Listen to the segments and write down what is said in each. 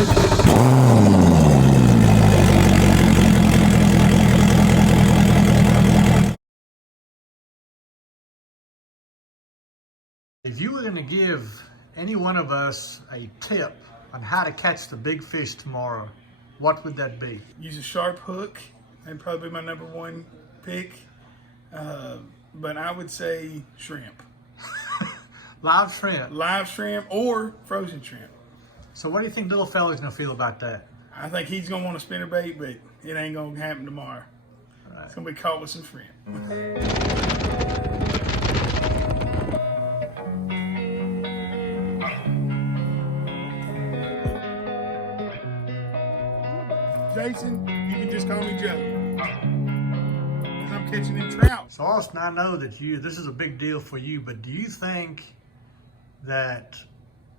If you were going to give any one of us a tip on how to catch the big fish tomorrow, what would that be? Use a sharp hook. That'd probably be my #1 pick. But I would say shrimp. Live shrimp? Live shrimp or frozen shrimp. So what do you think little fella's going to feel about that? I think he's going to want a spinnerbait, but it ain't going to happen tomorrow. Right. It's going to be caught with some shrimp. Jason, you can just call me Joe. And I'm catching them trout. So Austin, I know that this is a big deal for you, but do you think that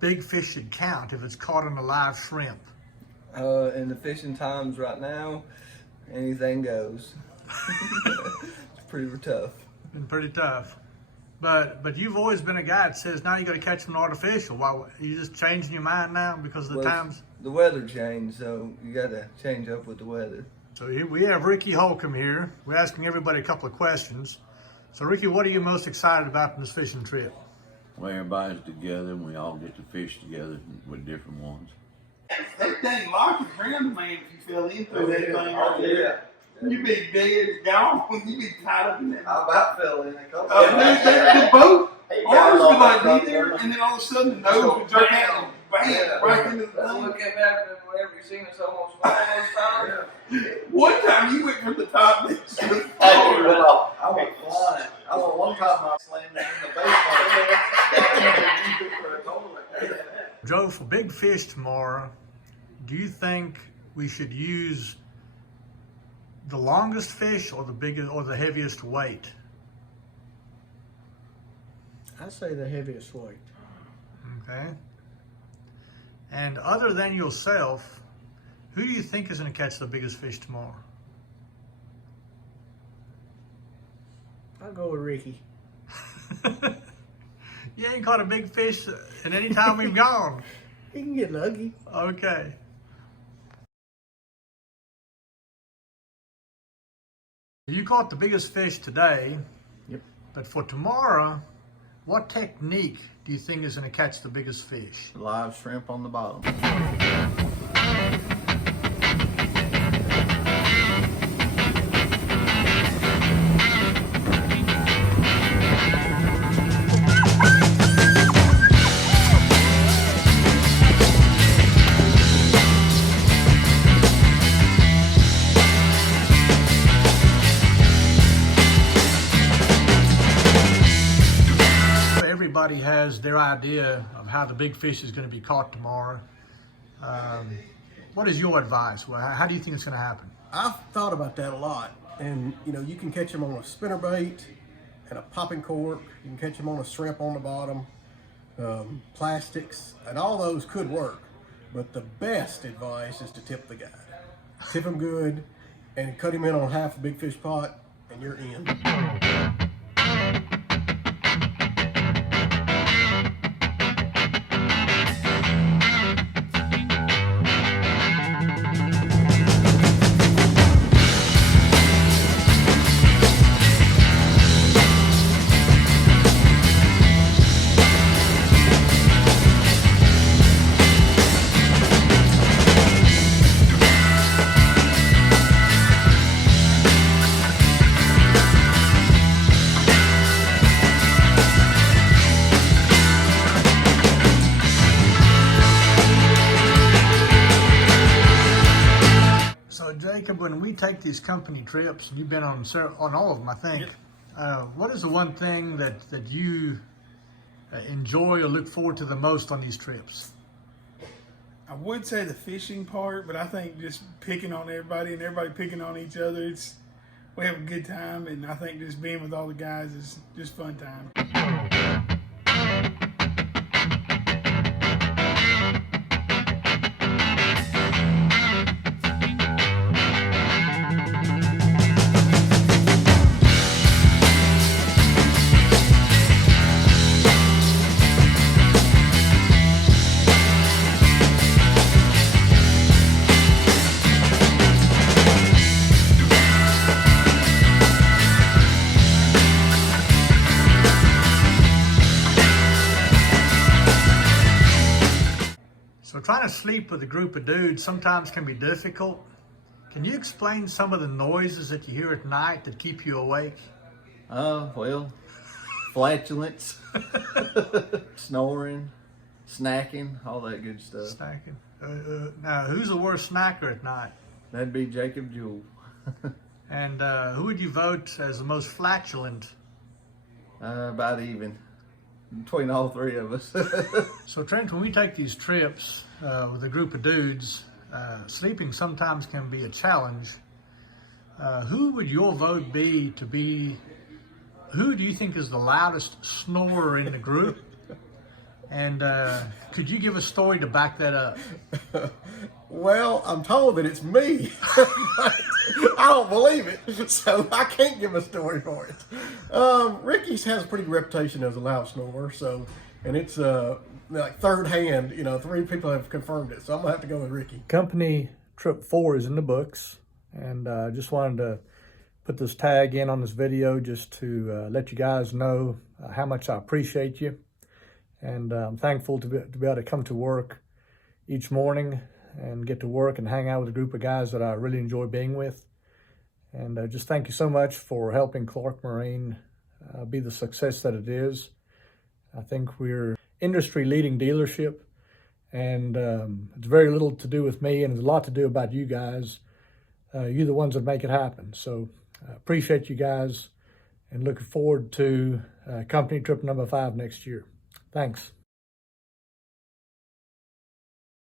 big fish should count if it's caught on a live shrimp? In the fishing times right now, anything goes. It's pretty tough. Been pretty tough. But you've always been a guy that says now you got to catch them artificial. Why are you just changing your mind now because of the times? The weather changed, so you got to change up with the weather. So here we have Ricky Holcomb here. We're asking everybody a couple of questions. So Ricky, what are you most excited about in this fishing trip? Well, everybody's together and we all get to fish together with different ones. That thing locked around the man if you fell into that thing right there. You'd be dead, gone. You'd be tied up in that. I about fell in a couple. The boat, ours would like be there, and then all of a sudden the nose would jerk out and bang, right into the thing. That's what kept happening whenever you seen us almost fall those times. One time you went from the top to the floor. I went flying. I went one time I slammed it in the basement. Joe, for big fish tomorrow, do you think we should use the longest fish or the biggest or the heaviest weight? I say the heaviest weight. Okay. And other than yourself, who do you think is going to catch the biggest fish tomorrow? I'll go with Ricky. You ain't caught a big fish at any time we've gone. He can get lucky. Okay. You caught the biggest fish today. Yep. But for tomorrow, what technique do you think is going to catch the biggest fish? Live shrimp on the bottom. Everybody has their idea of how the big fish is going to be caught tomorrow. What is your advice? How do you think it's going to happen? I've thought about that a lot. And, you know, you can catch them on a spinnerbait and a popping cork. You can catch them on a shrimp on the bottom, plastics, and all those could work. But the best advice is to tip the guy. Tip him good and cut him in on half a big fish pot, and you're in. Jacob, when we take these company trips, and you've been on all of them, I think, what is the one thing that you enjoy or look forward to the most on these trips? I would say the fishing part, but I think just picking on everybody and everybody picking on each other, we have a good time, and I think just being with all the guys is just fun time. trying to sleep with a group of dudes sometimes can be difficult. Can you explain some of the noises that you hear at night that keep you awake? Well, flatulence, snoring, snacking, all that good stuff. Snacking. Now, who's the worst snacker at night? That'd be Jacob Jewell. And who would you vote as the most flatulent? About even between all three of us. So Trent, when we take these trips with a group of dudes, sleeping sometimes can be a challenge. Who would your vote be to be, who do you think is the loudest snorer in the group? And could you give a story to back that up? Well, I'm told that it's me. I don't believe it, so I can't give a story for it. Ricky's has a pretty good reputation as a loud snorer, so, and it's like third hand, 3 people have confirmed it, so I'm gonna have to go with Ricky. Company trip 4 is in the books, and just wanted to put this tag in on this video just to let you guys know how much I appreciate you. And I'm thankful to be able to come to work each morning and get to work and hang out with a group of guys that I really enjoy being with. And just thank you so much for helping Clark Marine be the success that it is. I think we're industry-leading dealership, and it's very little to do with me, and it's a lot to do about you guys. You're the ones that make it happen. So I appreciate you guys, and looking forward to company trip number 5 next year. Thanks.